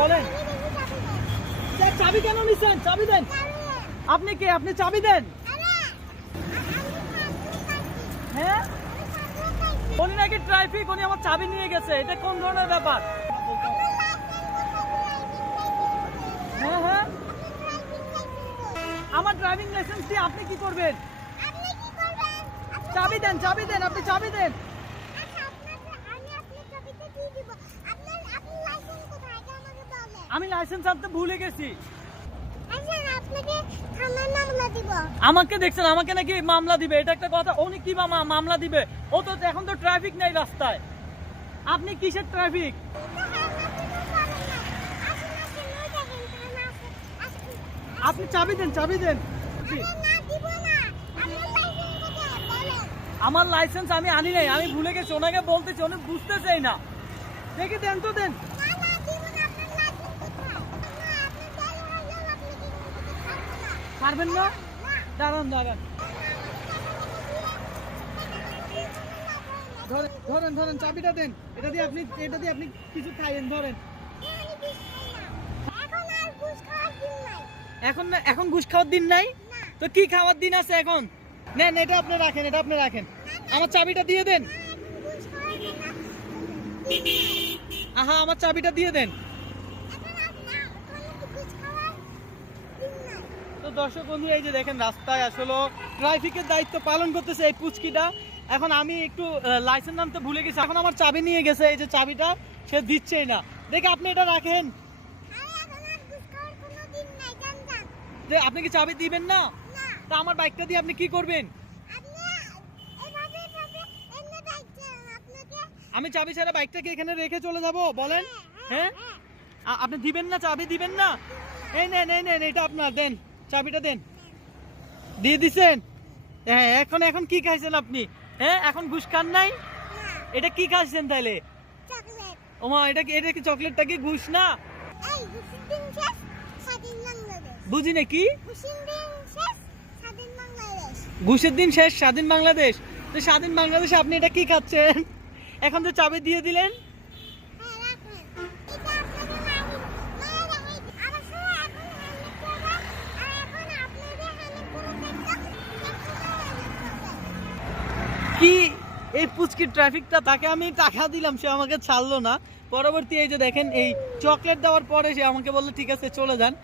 বলেন চাবি কেন নিছেন? চাবি দেন। আপনি কে? আপনি চাবি দেন। হ্যাঁ, উনি নাকি ট্রাফিক, উনি আমার চাবি নিয়ে গেছে। এটা কোন ধরনের ব্যাপার? হ্যাঁ হ্যাঁ, আমার ড্রাইভিং লাইসেন্স দিয়ে আপনি কি করবেন? চাবি দেন, চাবি দেন, আপনি চাবি দেন। আমি লাইসেন্স আনতে ভুলে গেছি। আমাকে দেখছেন, আমাকে নাকি মামলা দিবে, এটা একটা কথা? উনি কি মামলা দিবে? ও তো এখন তো ট্রাফিক নেই রাস্তায়। আপনি কিসের ট্রাফিক? আপনি চাবি দেন, চাবি দেন। আমার লাইসেন্স আমি আনি নাই, আমি ভুলে গেছি। ওনাকে বলতেছি, উনি বুঝতে চাই না। দেখে দেন তো, দেন। পারবেন না? দাঁড়ান দাঁড়ান, ধরেন ধরেন, চাবিটা দেন। এটা দিয়ে আপনি কিছু খাইয়েন, ধরেন। এখন ঘুষ খাওয়ার দিন নাই তো কি খাওয়ার দিন আছে এখন? নেন, এটা আপনি রাখেন, এটা আপনি রাখেন। আমার চাবিটা দিয়ে দেন। আহা, আমার চাবিটা দিয়ে দেন। তো দর্শক বন্ধু, এই যে দেখেন রাস্তায় আসলে ট্রাফিকের দায়িত্ব পালন করতেছে এই পুচকিটা। এখন আমি একটু লাইসেন্স আনতে ভুলে গেছি, এখন আমার চাবি নিয়ে গেছে। এই যে চাবিটা সে দিচ্ছেই না। দেখে আপনি এটা রাখেন। আপনি কি চাবি দিবেন না? তা আমার বাইকটা দিয়ে আপনি কি করবেন? আমি চাবি ছাড়া বাইকটাকে এখানে রেখে চলে যাব বলেন? হ্যাঁ, আপনি দিবেন না? চাবি দিবেন না? এই নেন, এই নেন, এটা আপনার, দেন চাবিটা দেন। দিয়ে দিছেন? হ্যাঁ, এখন কি খাইছেন আপনি? হ্যাঁ, এখন ঘুষ খান নাই? এটা কি খাইছেন তাইলে? ওমা, এটা কি চকলেটটা কি ঘুষ না? বুঝি না কি? ঘুষের দিন শেষ, স্বাধীন বাংলাদেশ। তো স্বাধীন বাংলাদেশে আপনি এটা কি খাচ্ছেন? এখন তো চাবি দিয়ে দিলেন। কি এই পুচকি ট্রাফিকটা, তাকে আমি টাকা দিলাম, সে আমাকে ছাড়লো না। পরবর্তী এই যে দেখেন, এই চকলেট দেওয়ার পরে সে আমাকে বললো ঠিক আছে চলে যান।